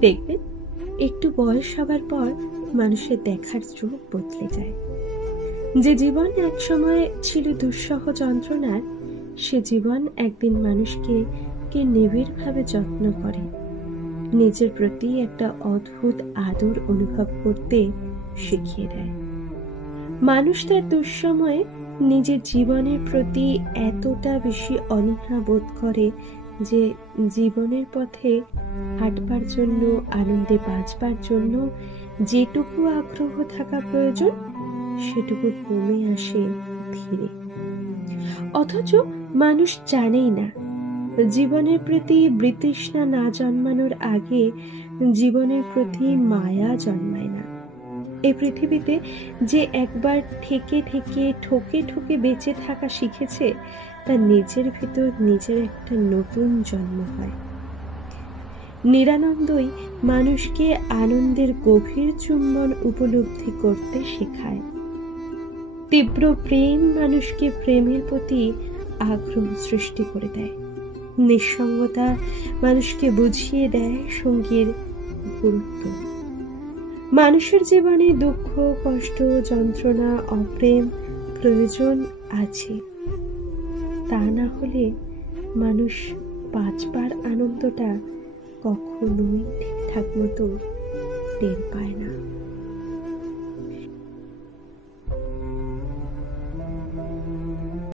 দেখবেন একটু বয়স হবার পর মানুষের দেখার চোখ বদলে যায়। যে জীবন এক সময় ছিল দুঃসহ যন্ত্রণার, সে জীবন একদিন মানুষকে নিবিড়ভাবে যত্ন করে, নিজের প্রতি একটা অদ্ভুত আদর অনুভব করতে শিখিয়ে দেয়। মানুষ তার দুঃসময়ে নিজের জীবনের প্রতি এতটা বেশি অনীহা বোধ করে যে জীবনের পথে হাঁটবার জন্য, আনন্দে বাঁচবার জন্য যেটুকু আগ্রহ থাকা প্রয়োজন সেটুকু কমে আসে ধীরে। অথচ মানুষ জানেই না, জীবনের প্রতি বিতৃষ্ণা না জন্মানোর আগে জীবনের প্রতি মায়া জন্মায় না। এই পৃথিবীতে যে একবার ঠেকে ঠকে বেঁচে থাকা শিখেছে, তার নিজের ভিতর নিজের একটা নতুন জন্ম হয়। নিরানন্দই মানুষকে আনন্দের গভীর চুম্বন উপলব্ধি করতে শেখায়। তীব্র প্রেম মানুষকে প্রেমের প্রতি আগ্রহ সৃষ্টি করে দেয়। নিঃসঙ্গতা মানুষকে বুঝিয়ে দেয় সঙ্গীর গুরুত্ব। মানুষের জীবনে দুঃখ, কষ্ট, যন্ত্রণা, অপ্রেম প্রয়োজন আছে। তা না হলে মানুষ বাঁচবার আনন্দটা কখনোই ঠিকঠাক মতো টের পায় না।